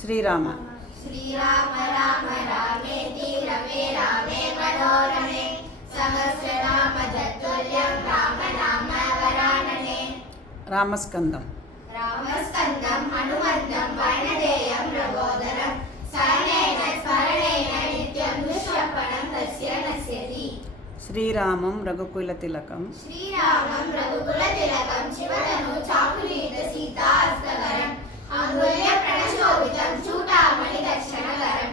శ్రీరామ. శ్రీరామ రామ రామేతి రమే రామే మనోరమే సహస్రనామ తత్తుల్యం రామ నామ వరాననే. రామస్కందం. రామస్కందం హనుమంతం వైనదేయం రఘోదరం శరణేన స్మరణేన నిత్యం దుష్యపణం తస్య నశ్యతి. శ్రీరామం రఘుకుల తిలకం. శ్రీరామం రఘుకుల తిలకం శివతను చాకులీత సీతాస్తకరం అంగుల్య ప్రణశోభితం చూటామణి దక్షిణకరం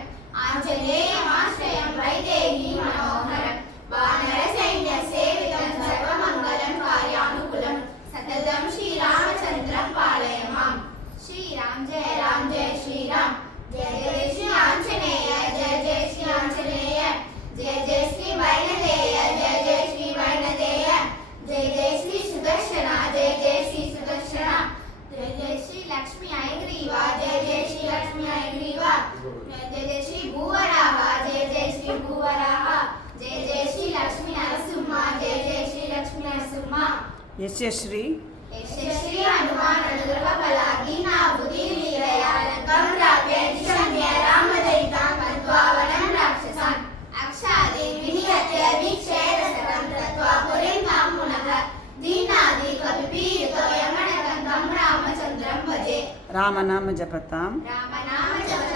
ఆంజనేయమాశ్రయం వైదేహీ మనోహరం వానర సైన్య సేవితం సర్వమంగళం కార్యానుకూలం సతతం శ్రీరామచంద్రం పాలయ మాం. శ్రీరామ్ జయ రామ్ జయ శ్రీరామ్ జయ జయ శ్రీ ఆంజనేయ జయ జయ శ్రీ ఆంజనేయ జయ జయ శ్రీ వైనదేయ జయ జయ శ్రీ వైనదేయ జయ జయ శ్రీ సుదర్శన జయ జయ శ్రీ సుదర్శన జయ జయ శ్రీ లక్ష్మీ ఐగ్రీవ జయ జయ శ్రీ లక్ష్మీ ఐగ్రీవ జయ జయ శ్రీ భూవరాహ జయ జయ శ్రీ భూవరాహ జయ జయ శ్రీ లక్ష్మీ నరసింహ జయ జయ శ్రీ లక్ష్మీ నరసింహ. యశశ్రీ యశశ్రీ హనుమాన్ అనుగ్రహ ఫలాగి నా బుద్ధి లీలయాలంకం రావ్యధిశమ్య రామదయితాం మధ్వావనం రాక్షసాన్ అక్షాది వినియత్య వీక్షేరసకం తత్వా పురీం తాం పునః దీనాది కవిపీయుతో యమనకంతం రామచంద్రం భజే. రామనామ జపతాం. రామనామ జప